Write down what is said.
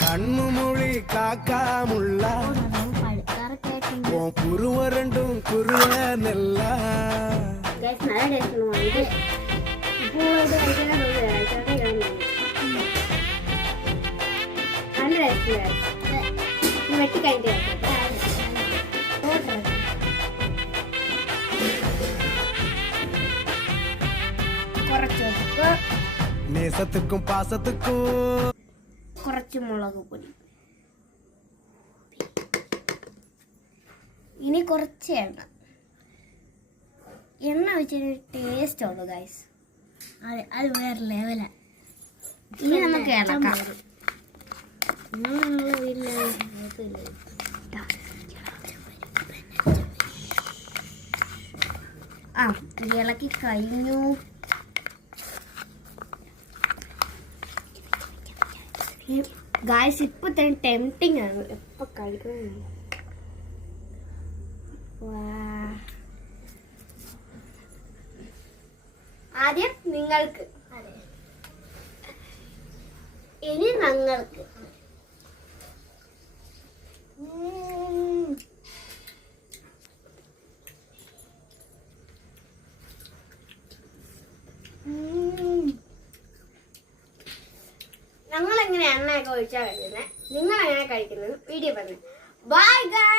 കണ്ണുമൊഴി കാക്കാമുള്ള കുറുവ രണ്ടും കുറുവ നെല്ല നേസത്തുക്കും പാസത്തുക്കും കുറച്ച് മുളക് പൊടി, ഇനി കുറച്ച് എണ്ണ വെച്ചൊരു ടേസ്റ്റ് ഉള്ളു ഗൈസ്. അത് വേറെ ലെവല. ഇനി നമുക്ക് ഇളക്കാം. ഇളക്കി കഴിഞ്ഞു. ഗായ്സ് ഇപ്പൊ തന്നെ ടെംപ്റ്റിംഗ് ആണ്, എപ്പൊ കഴിക്കണം. ആദ്യം നിങ്ങൾക്ക്, ഇനി ഞങ്ങൾക്ക്. ഞങ്ങൾ എങ്ങനെ എണ്ണയൊക്കെ ഒഴിച്ചാൽ കഴിക്കുന്നത്, നിങ്ങൾ എങ്ങനെ കഴിക്കുന്നത് വീഡിയോ പറഞ്ഞു. Bye guys.